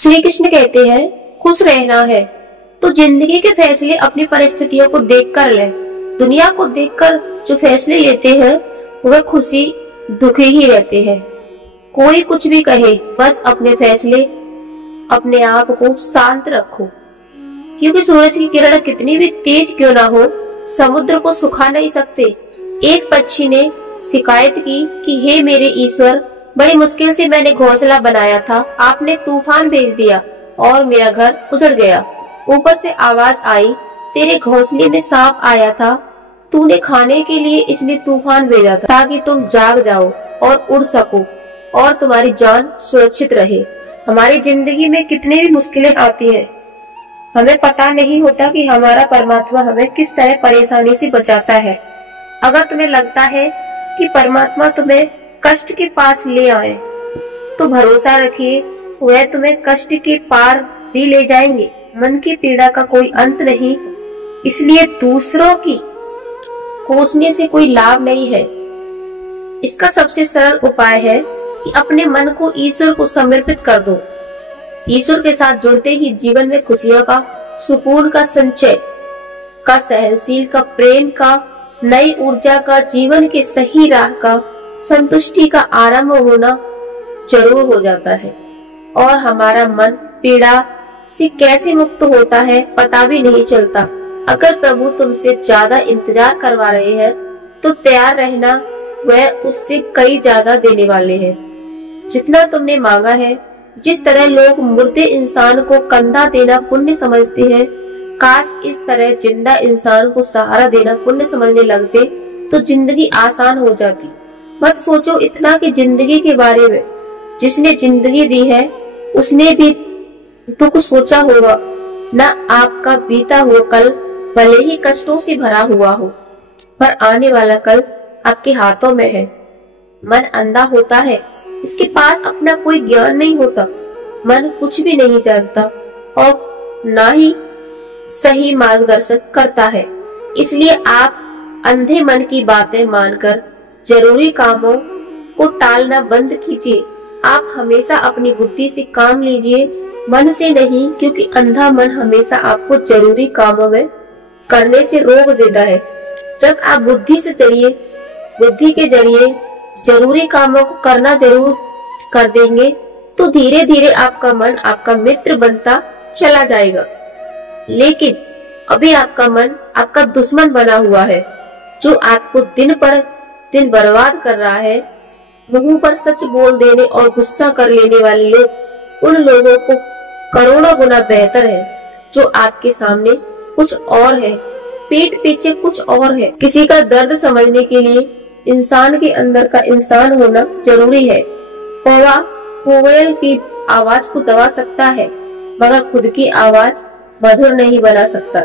श्री कृष्ण कहते हैं खुश रहना है तो जिंदगी के फैसले अपनी परिस्थितियों को देखकर ले। दुनिया को देखकर जो फैसले लेते हैं वह खुशी दुखी ही रहते हैं। कोई कुछ भी कहे, बस अपने फैसले अपने आप को शांत रखो, क्योंकि सूरज की किरण कितनी भी तेज क्यों ना हो, समुद्र को सुखा नहीं सकते। एक पक्षी ने शिकायत की कि हे मेरे ईश्वर, बड़ी मुश्किल से मैंने घोंसला बनाया था, आपने तूफान भेज दिया और मेरा घर उजड़ गया। ऊपर से आवाज आई, तेरे घोंसले में सांप आया था, तूने खाने के लिए इसलिए तूफान भेजा था ताकि तुम जाग जाओ और उड़ सको और तुम्हारी जान सुरक्षित रहे। हमारी जिंदगी में कितनी भी मुश्किलें आती हैं, हमें पता नहीं होता कि हमारा परमात्मा हमें किस तरह परेशानी से बचाता है। अगर तुम्हें लगता है कि परमात्मा तुम्हें कष्ट के पास ले आए तो भरोसा रखिए, वह तुम्हें कष्ट के पार भी ले जाएंगे। मन की पीड़ा का कोई अंत नहीं, इसलिए दूसरों की कोसने से कोई लाभ नहीं है। इसका सबसे सरल उपाय है कि अपने मन को ईश्वर को समर्पित कर दो। ईश्वर के साथ जुड़ते ही जीवन में खुशियों का, सुकून का, संचय का, सहनशील का, प्रेम का, नई ऊर्जा का, जीवन के सही राह का, संतुष्टि का आरंभ होना जरूर हो जाता है और हमारा मन पीड़ा से कैसे मुक्त होता है पता भी नहीं चलता। अगर प्रभु तुमसे ज्यादा इंतजार करवा रहे हैं तो तैयार रहना, वह उससे कई ज्यादा देने वाले हैं। जितना तुमने मांगा है, जिस तरह लोग मुर्दे इंसान को कंधा देना पुण्य समझते हैं, काश इस तरह जिंदा इंसान को सहारा देना पुण्य समझने लगते तो जिंदगी आसान हो जाती। मत सोचो इतना कि जिंदगी के बारे में, जिसने जिंदगी दी है उसने भी दुख सोचा होगा। न आपका बीता हुआ कल भले ही कष्टों से भरा हुआ हो, पर आने वाला कल आपके हाथों में है। मन अंधा होता है, इसके पास अपना कोई ज्ञान नहीं होता। मन कुछ भी नहीं जानता और ना ही सही मार्गदर्शन करता है। इसलिए आप अंधे मन की बातें मानकर जरूरी कामों को टालना बंद कीजिए। आप हमेशा अपनी बुद्धि से काम लीजिए, मन से नहीं, क्योंकि अंधा मन हमेशा आपको जरूरी कामों में करने से रोक देता है। जब आप बुद्धि से चलिए, बुद्धि के जरिए जरूरी कामों को करना जरूर कर देंगे तो धीरे धीरे आपका मन आपका मित्र बनता चला जाएगा। लेकिन अभी आपका मन आपका दुश्मन बना हुआ है, जो आपको दिन पर दिन बर्बाद कर रहा है। मुंह पर सच बोल देने और गुस्सा कर लेने वाले लोग उन लोगों को करोड़ों गुना बेहतर है जो आपके सामने कुछ और है, पीठ पीछे कुछ और है। किसी का दर्द समझने के लिए इंसान के अंदर का इंसान होना जरूरी है। कौवा कोयल की आवाज को दबा सकता है, मगर खुद की आवाज मधुर नहीं बना सकता।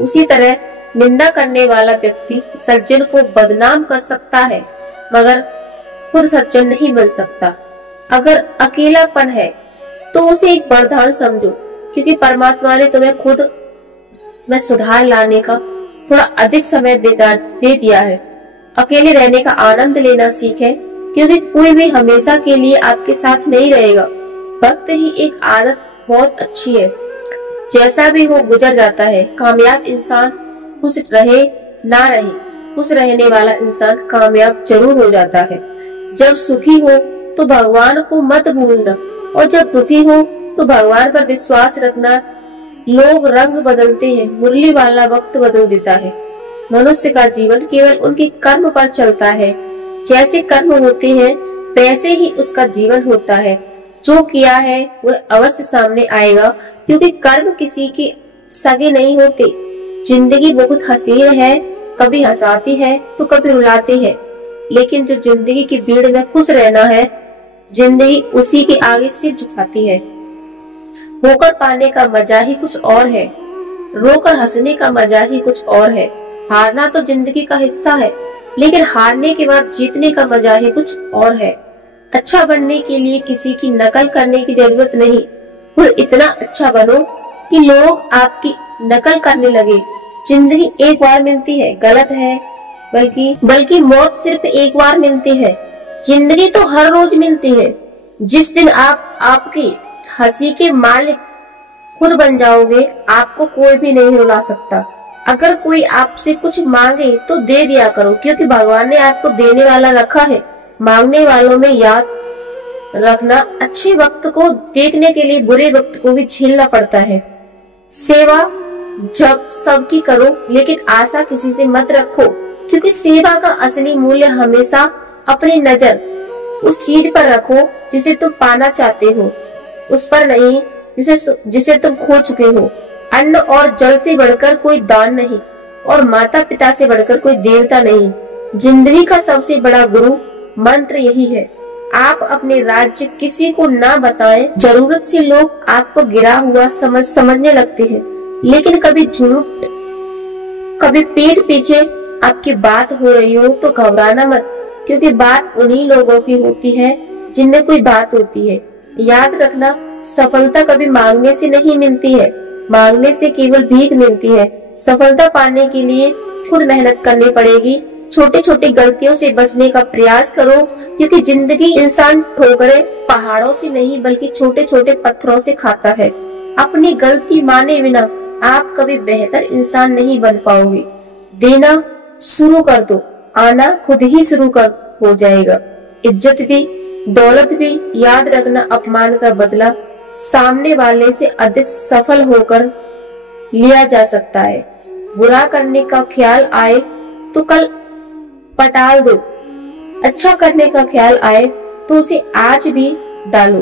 उसी तरह निंदा करने वाला व्यक्ति सज्जन को बदनाम कर सकता है, मगर खुद सज्जन नहीं बन सकता। अगर अकेलापन है तो उसे एक वरदान समझो, क्योंकि परमात्मा ने तुम्हें खुद में सुधार लाने का थोड़ा अधिक समय दे दिया है। अकेले रहने का आनंद लेना सीखें, क्योंकि कोई भी हमेशा के लिए आपके साथ नहीं रहेगा। वक्त ही एक आदत बहुत अच्छी है, जैसा भी वो गुजर जाता है। कामयाब इंसान खुश रहे ना रहे, खुश रहने वाला इंसान कामयाब जरूर हो जाता है। जब सुखी हो तो भगवान को मत भूलना, और जब दुखी हो तो भगवान पर विश्वास रखना। लोग रंग बदलते हैं, मुरली वाला वक्त बदल देता है। मनुष्य का जीवन केवल उनके कर्म पर चलता है। जैसे कर्म होते हैं वैसे ही उसका जीवन होता है। जो किया है वह अवश्य सामने आएगा, क्योंकि कर्म किसी के सगे नहीं होते। जिंदगी बहुत हसीन है, कभी हंसाती है तो कभी रुलाती है, लेकिन जो जिंदगी की भीड़ में खुश रहना है, जिंदगी उसी के आगे सिर झुकाती है। होकर पाने का मजा ही कुछ और है, रोकर हंसने का मजा ही कुछ और है। हारना तो जिंदगी का हिस्सा है, लेकिन हारने के बाद जीतने का मजा ही कुछ और है। अच्छा बनने के लिए किसी की नकल करने की जरूरत नहीं, खुद इतना अच्छा बनो कि लोग आपकी नकल करने लगे। जिंदगी एक बार मिलती है, गलत है, बल्कि मौत सिर्फ एक बार मिलती है। जिंदगी तो हर रोज मिलती है। जिस दिन आप आपकी हंसी के मालिक खुद बन जाओगे, आपको कोई भी नहीं रुला सकता। अगर कोई आपसे कुछ मांगे तो दे दिया करो, क्योंकि भगवान ने आपको देने वाला रखा है। मांगने वालों में याद रखना, अच्छे वक्त को देखने के लिए बुरे वक्त को भी झेलना पड़ता है। सेवा जब सबकी करो, लेकिन आशा किसी से मत रखो, क्योंकि सेवा का असली मूल्य हमेशा अपनी नजर उस चीज पर रखो जिसे तुम पाना चाहते हो, उस पर नहीं जिसे तुम खो चुके हो। अन्न और जल से बढ़कर कोई दान नहीं, और माता पिता से बढ़कर कोई देवता नहीं। जिंदगी का सबसे बड़ा गुरु मंत्र यही है, आप अपने राज्य किसी को ना बताएं। जरूरत से लोग आपको गिरा हुआ समझने लगते हैं, लेकिन कभी झूठ, कभी पीठ पीछे आपकी बात हो रही हो तो घबराना मत, क्योंकि बात उन्हीं लोगों की होती है जिनमें कोई बात होती है। याद रखना, सफलता कभी मांगने से नहीं मिलती है, मांगने से केवल भीख मिलती है। सफलता पाने के लिए खुद मेहनत करनी पड़ेगी। छोटे छोटे गलतियों से बचने का प्रयास करो, क्योंकि जिंदगी इंसान ठोकरें पहाड़ों से नहीं बल्कि छोटे छोटे पत्थरों से खाता है। अपनी गलती माने बिना आप कभी बेहतर इंसान नहीं बन पाओगे। देना शुरू कर दो, आना खुद ही शुरू कर हो जाएगा। इज्जत भी दौलत भी याद रखना, अपमान का बदला सामने वाले से अधिक सफल होकर लिया जा सकता है। बुरा करने का ख्याल आए तो कल पटाल दो, अच्छा करने का ख्याल आए तो उसे आज भी डालो।